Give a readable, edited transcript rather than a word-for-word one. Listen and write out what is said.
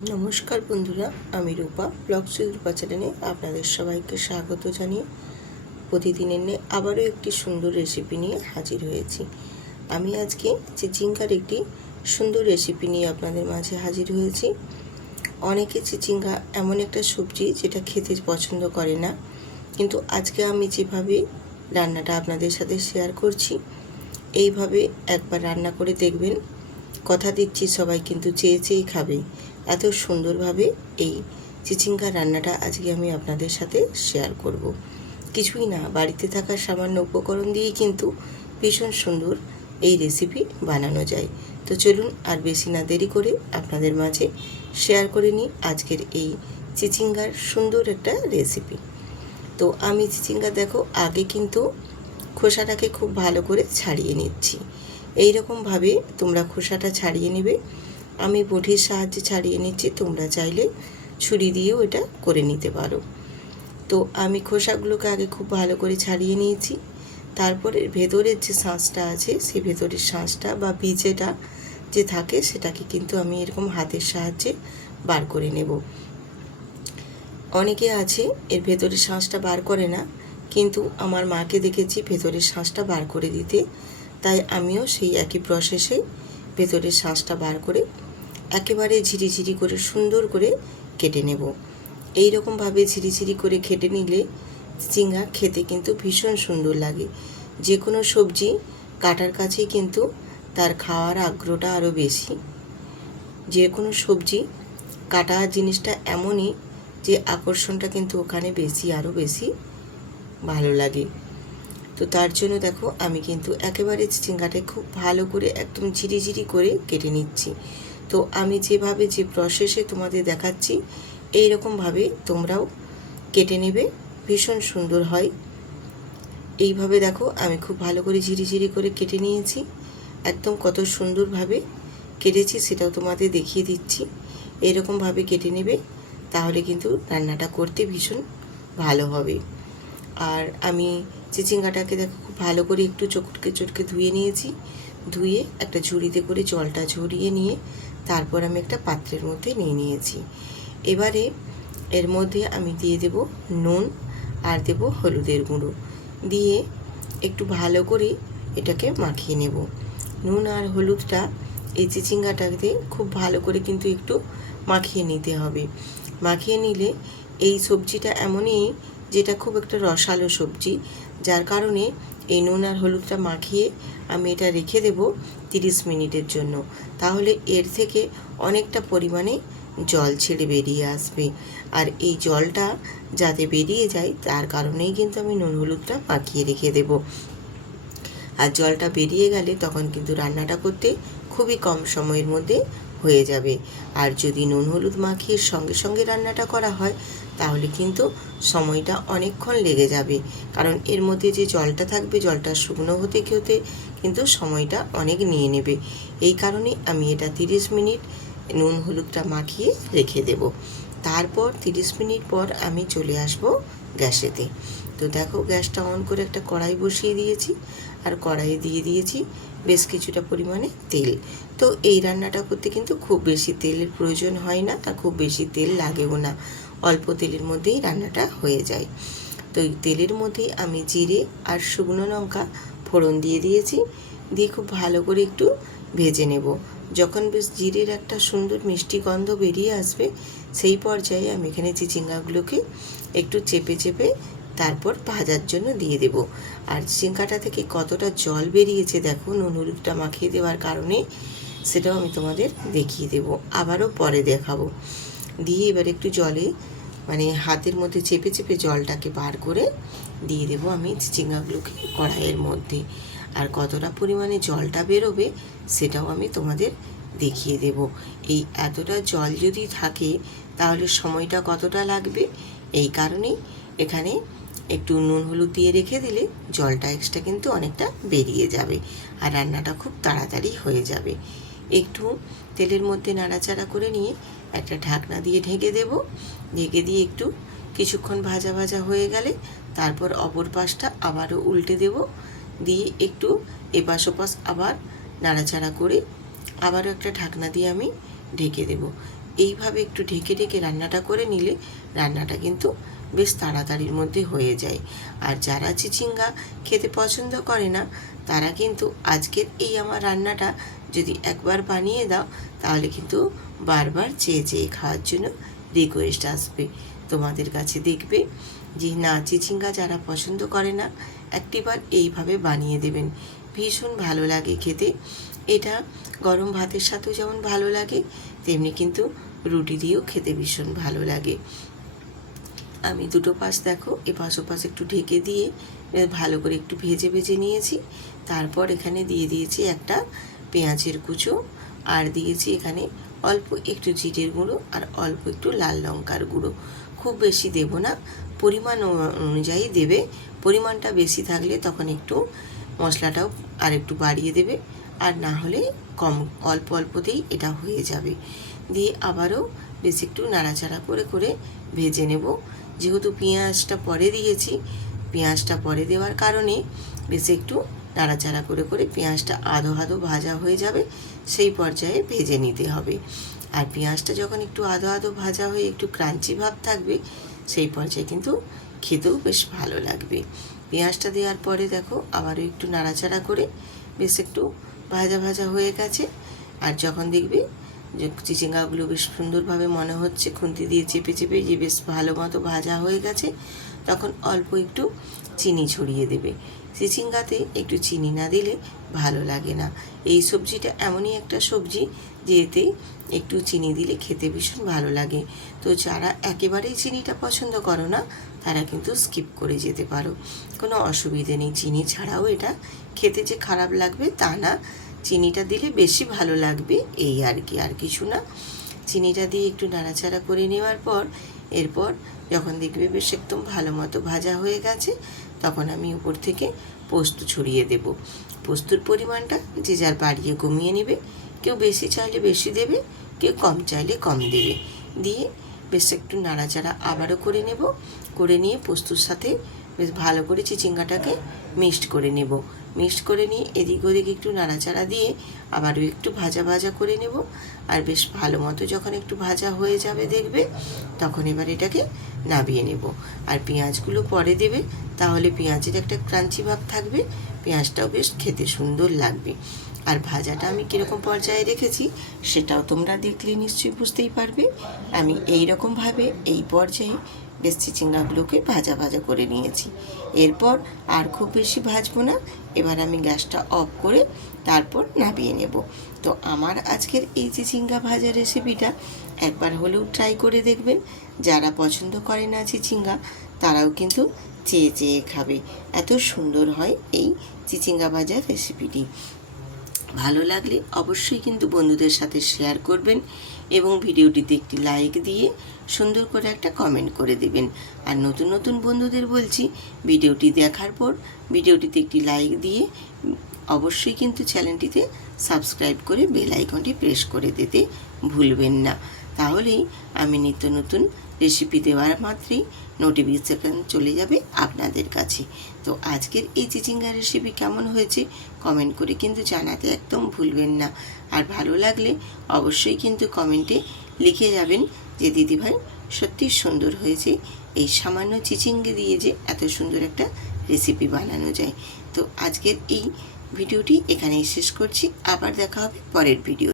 নমস্কার বন্ধুরা, আমি রূপা ব্লগস উইথ রূপা চ্যানেলে আপনাদের সবাইকে স্বাগত জানিয়ে প্রতিদিনের নিয়ে আবারও একটি সুন্দর রেসিপি নিয়ে হাজির হয়েছি। আমি আজকে চিচিঙ্গার একটি সুন্দর রেসিপি নিয়ে আপনাদের মাঝে হাজির হয়েছি। অনেকে চিচিঙ্গা এমন একটা সবজি যেটা খেতে পছন্দ করে না, কিন্তু আজকে আমি যেভাবে রান্নাটা আপনাদের সাথে শেয়ার করছি, এইভাবে একবার রান্না করে দেখবেন। কথা দিচ্ছি সবাই কিন্তু চেয়ে চেয়ে খাবে। এত সুন্দরভাবে এই চিচিঙ্গা রান্নাটা আজকে আমি আপনাদের সাথে শেয়ার করব। কিছুই না, বাড়িতে থাকা সামান্য উপকরণ দিয়েই কিন্তু ভীষণ সুন্দর এই রেসিপি বানানো যায়। তো চলুন আর বেশি না দেরি করে আপনাদের মাঝে শেয়ার করে নিই আজকের এই চিচিঙ্গার সুন্দর একটা রেসিপি। তো আমি চিচিঙ্গা দেখো আগে কিন্তু খোসাটাকে খুব ভালো করে ছাড়িয়ে নিচ্ছি। এই রকমভাবে তোমরা খোসাটা ছাড়িয়ে নেবে। আমি বটির সাহায্যে ছাড়িয়ে নিচ্ছি, তোমরা চাইলে ছুরি দিয়েও এটা করে নিতে পারো। তো আমি খোসাগুলোকে আগে খুব ভালো করে ছাড়িয়ে নিয়েছি। তারপরে ভেতরের যে শাঁসটা আছে, সেই ভেতরের শাঁসটা বা বীজেটা যে থাকে সেটাকে কিন্তু আমি এরকম হাতের সাহায্যে বার করে নেব। অনেকে আছে এর ভেতরের শাঁসটা বার করে না, কিন্তু আমার মাকে দেখেছি ভেতরের শাঁসটা বার করে দিতে, তাই আমিও সেই একই প্রসেসে ভেতরের শাঁসটা বার করে একেবারে ঝিরিঝিরি করে সুন্দর করে কেটে নেব। এই রকমভাবে ঝিরিঝিরি করে কেটে নিলে চিচিঙ্গা খেতে কিন্তু ভীষণ সুন্দর লাগে। যে কোনো সবজি কাটার কাছেই কিন্তু তার খাওয়ার আগ্রহটা আরও বেশি। যে কোনো সবজি কাটা জিনিসটা এমনই যে আকর্ষণটা কিন্তু ওখানে বেশি, আরও বেশি ভালো লাগে। তো তার জন্য দেখো আমি কিন্তু একেবারে চিচিঙ্গাটা খুব ভালো করে একদম ঝিরিঝিরি করে কেটে নিচ্ছি। তো আমি যেভাবে যে প্রসেসে তোমাদের দেখাচ্ছি, এই রকমভাবে তোমরাও কেটে নেবে, ভীষণ সুন্দর হয়। এইভাবে দেখো আমি খুব ভালো করে ঝিরিঝিরি করে কেটে নিয়েছি। একদম কত সুন্দরভাবে কেটেছি সেটাও তোমাদের দেখিয়ে দিচ্ছি। এরকমভাবে কেটে নেবে, তাহলে কিন্তু রান্নাটা করতে ভীষণ ভালো হবে। আর আমি চিচিঙ্গাটাকে দেখো খুব ভালো করে একটু চটকে চটকে ধুয়ে নিয়েছি। ধুয়ে একটা ঝুড়িতে করে জলটা ঝরিয়ে নিয়ে তারপর আমি একটা পাত্রের মধ্যে নিয়ে নিয়েছি। এবারে এর মধ্যে আমি দিয়ে দেব নুন আর দেব হলুদের গুঁড়ো, দিয়ে একটু ভালো করে এটাকে মাখিয়ে নেব। নুন আর হলুদটা এই চিচিঙ্গাটাতে খুব ভালো করে কিন্তু একটু মাখিয়ে নিতে হবে। মাখিয়ে নিলে এই সবজিটা এমনই যেটা খুব একটা রসালো সবজি, যার কারণে এই নুন আর হলুদটা মাখিয়ে আমি এটা রেখে দেব 30 মিনিটের জন্য। তাহলে এর থেকে অনেকটা পরিমাণে জল ছেড়ে বেরিয়ে আসবে। আর এই জলটা যাতে বেরিয়ে যায় তার কারণেই কিন্তু আমি নুন হলুদটা মাখিয়ে রেখে দেব। আর জলটা বেরিয়ে গেলে তখন কিন্তু রান্নাটা করতে খুবই কম সময়ের মধ্যে হয়ে যাবে। আর যদি নুন হলুদ মাখিয়ে সঙ্গে সঙ্গে রান্নাটা করা হয় তাহলে কিন্তু সময়টা অনেকক্ষণ লেগে যাবে, কারণ এর মধ্যে যে জলটা থাকবে জলটা শুকনো হতে হতে কিন্তু সময়টা অনেক নিয়ে নেবে। এই কারণে আমি এটা 30 মিনিট নুন হলুদটা মাখিয়ে রেখে দেব। তারপর 30 মিনিট পর আমি চলে আসব গ্যাসেতে। তো দেখো গ্যাসটা অন করে একটা কড়াই বসিয়ে দিয়েছি, আর কড়াইয়ে দিয়ে দিয়েছি বেশ কিছুটা পরিমাণে তেল। তো এই রান্নাটা করতে কিন্তু খুব বেশি তেলের প্রয়োজন হয় না, আর খুব বেশি তেল লাগেও না, অল্প তেলের মধ্যেই রান্নাটা হয়ে যায়। তো এই তেলের মধ্যেই আমি জিরে আর শুকনো লঙ্কা ফোড়ন দিয়ে দিয়েছি, দিয়ে খুব ভালো করে একটু ভেজে নেব। যখন বেশ জিরের একটা সুন্দর মিষ্টি গন্ধ বেরিয়ে আসবে, সেই পর্যায়ে আমি এখানে চিচিঙ্গাগুলোকে একটু চেপে চেপে তারপর ভাজার জন্য দিয়ে দেব। আর চিচিঙ্গাটা থেকে কতটা জল বেরিয়েছে দেখো নুন হলুদটা মাখিয়ে দেওয়ার কারণে, সেটাও আমি তোমাদের দেখিয়ে দেব, আবারও পরে দেখাবো। দিয়ে এবার একটু জলে হাতের মধ্যে চেপে চেপে জলটাকে বার করে দিয়ে দেবো আমি চিচিঙ্গাগুলোকে কড়াইয়ের মধ্যে। আর কতটা পরিমাণে জলটা বেরোবে সেটাও আমি তোমাদের দেখিয়ে দেব। এই এতটা জল যদি থাকে তাহলে সময়টা কতটা লাগবে, এই কারণেই এখানে একটু নুন হলুদ দিয়ে রেখে দিলে জলটা এক্সট্রা কিন্তু অনেকটা বেরিয়ে যাবে, আর রান্নাটা খুব তাড়াতাড়ি হয়ে যাবে। একটু তেলের মধ্যে নাড়াচাড়া করে নিয়ে একটা ঢাকনা দিয়ে ঢেকে দেব। ঢেকে দিয়ে একটু কিছুক্ষণ ভাজা ভাজা হয়ে গেলে তারপর অপর পাশটা আবারও উল্টে দেব। দিয়ে একটু এপাশ ওপাশ আবার নাড়াচাড়া করে আবারও একটা ঢাকনা দিয়ে আমি ঢেকে দেব। এইভাবে একটু ঢেকে ঢেকে রান্নাটা করে নিলে রান্নাটা কিন্তু বেশ তাড়াতাড়ির মধ্যে হয়ে যায়। আর যারা চিচিঙ্গা খেতে পছন্দ করে না তারা কিন্তু আজকের এই আমার রান্নাটা যদি একবার বানিয়ে দাও তাহলে কিন্তু বারবার চেয়ে চেয়ে খাওয়ার জন্য রিকোয়েস্ট আসবে তোমাদের কাছে। দেখবে যে না, চিচিঙ্গা যারা পছন্দ করে না একটিবার এইভাবে বানিয়ে দেবেন, ভীষণ ভালো লাগে খেতে। এটা গরম ভাতের সাথেও যেমন ভালো লাগে তেমনি কিন্তু রুটি দিয়েও খেতে ভীষণ ভালো লাগে। আমি দুটো পাশ দেখো এপাশ ওপাশ একটু ঢেকে দিয়ে ভালো করে একটু ভেজে ভেজে নিয়েছি। তারপর এখানে দিয়ে দিয়েছি একটা পেঁয়াজের কুচো, আর দিয়েছি এখানে অল্প একটু জিরের গুঁড়ো আর অল্প একটু লাল লঙ্কার গুঁড়ো। খুব বেশি দেব না, পরিমাণ অনুযায়ী দেবে। পরিমাণটা বেশি থাকলে তখন একটু মশলাটাও আর একটু বাড়িয়ে দেবে, আর না হলে কম অল্প অল্পতেই এটা হয়ে যাবে। দিয়ে আবারও বেশ একটু নাড়াচাড়া করে করে ভেজে নেব। যেহেতু পেঁয়াজটা পরে দিয়েছি, পেঁয়াজটা পরে দেওয়ার কারণে বেশ একটু নাড়াচাড়া করে করে পেঁয়াজটা আধো আধো ভাজা হয়ে যাবে, সেই পর্যায়ে ভেজে নিতে হবে। আর পেঁয়াজটা যখন একটু আধো আধো ভাজা হয়ে একটু ক্রাঞ্চি ভাব থাকবে সেই পর্যায়ে কিন্তু খেতেও বেশ ভালো লাগবে। পেঁয়াজটা দেওয়ার পরে দেখো আবারও একটু নাড়াচাড়া করে বেশ একটু ভাজা ভাজা হয়ে গেছে। আর যখন দেখবে যে চিচিঙ্গাগুলো বেশ সুন্দরভাবে মনে হচ্ছে খুন্তি দিয়ে চেপে চেপে যে বেশ ভালো মতো ভাজা হয়ে গেছে, তখন অল্প একটু চিনি ছড়িয়ে দেবে। চিচিঙ্গাতে একটু চিনি না দিলে ভালো লাগে না। এই সবজিটা এমনই একটা সবজি যে এতে একটু চিনি দিলে খেতে ভীষণ ভালো লাগে। তো যারা একেবারেই চিনিটা পছন্দ করো না তারা কিন্তু স্কিপ করে যেতে পারো, কোনো অসুবিধে নেই। চিনি ছাড়াও এটা খেতে যে খারাপ লাগবে তা না, চিনিটা দিলে বেশি ভালো লাগবে এই আর কি, আর কিছু না। চিনিটা দিয়ে একটু নাড়াচাড়া করে নেওয়ার পর এরপর যখন দেখবে বেশ একদম ভালো মতো ভাজা হয়ে গেছে তখন আমি উপর থেকে পোস্ত ছড়িয়ে দেব। পোস্তর পরিমাণটা যে যার বাড়িয়ে কমিয়ে নেবে, কেউ বেশি চাইলে বেশি দেবে, কেউ কম চাইলে কম দেবে। দিয়ে বেশ একটু নাড়াচাড়া আবারও করে নেব, করে নিয়ে পোস্তর সাথে বেশ ভালো করে চিচিঙ্গাটাকে মিক্সড করে নেব। মিক্সড করে নিয়ে এদিক ওদিক একটু নাড়াচাড়া দিয়ে আবারও একটু ভাজা ভাজা করে নেব। আর বেশ ভালো মতো যখন একটু ভাজা হয়ে যাবে দেখবে তখন এবার এটাকে নামিয়ে নেব। আর পেঁয়াজগুলো পরে দেবে, তাহলে পেঁয়াজের একটা ক্রাঞ্চি ভাব থাকবে, পেঁয়াজটাও বেশ খেতে সুন্দর লাগবে। আর ভাজাটা আমি কীরকম পর্যায়ে রেখেছি সেটাও তোমরা দেখলে নিশ্চয়ই বুঝতেই পারবে। আমি এই রকমভাবে এই পর্যায়ে বেশ চিচিঙ্গাগুলোকে ভাজা ভাজা করে নিয়েছি। এরপর আর খুব বেশি ভাজবো না, এবার আমি গ্যাসটা অফ করে তারপর নামিয়ে নেব। তো আমার আজকের এই চিচিঙ্গা ভাজা রেসিপিটা একবার হলেও ট্রাই করে দেখবেন। যারা পছন্দ করে না চিচিঙ্গা তারাও কিন্তু চেয়ে চেয়ে খাবে, এত সুন্দর হয় এই চিচিঙ্গা ভাজার রেসিপিটি। ভালো লাগলে অবশ্যই কিন্তু বন্ধুদের সাথে শেয়ার করবেন এবং ভিডিওটিতে একটি লাইক দিয়ে সুন্দর করে একটা কমেন্ট করে দেবেন। আর নতুন নতুন বন্ধুদের বলছি, ভিডিওটি দেখার পর ভিডিওটিতে একটি লাইক দিয়ে অবশ্যই কিন্তু চ্যানেলটিতে সাবস্ক্রাইব করে বেল আইকনটি প্রেস করে দিতে ভুলবেন না। তাহলেই আমি নিত্য নতুন রেসিপি দেওয়ার মাত্রই নোটিফিকেশন চলে যাবে আপনাদের কাছে। তো আজকের এই চিচিঙ্গা রেসিপি কেমন হয়েছে কমেন্ট করে কিন্তু জানাতে একদম ভুলবেন না। আর ভালো লাগলে অবশ্যই কিন্তু কমেন্টে লিখে যাবেন যে দিদিভাই সত্যি সুন্দর হয়েছে, এই সামান্য চিচিঙ্গে দিয়ে যে এত সুন্দর একটা রেসিপি বানানো যায়। তো আজকের এই ভিডিওটি এখানেই শেষ করছি, আবার দেখা হবে পরের ভিডিও।